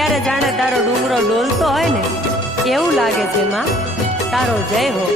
ત્યારે જાણે તારો ડુંગરો ડોલતો હોય ને એવું લાગે છે માં. તારો જય હો.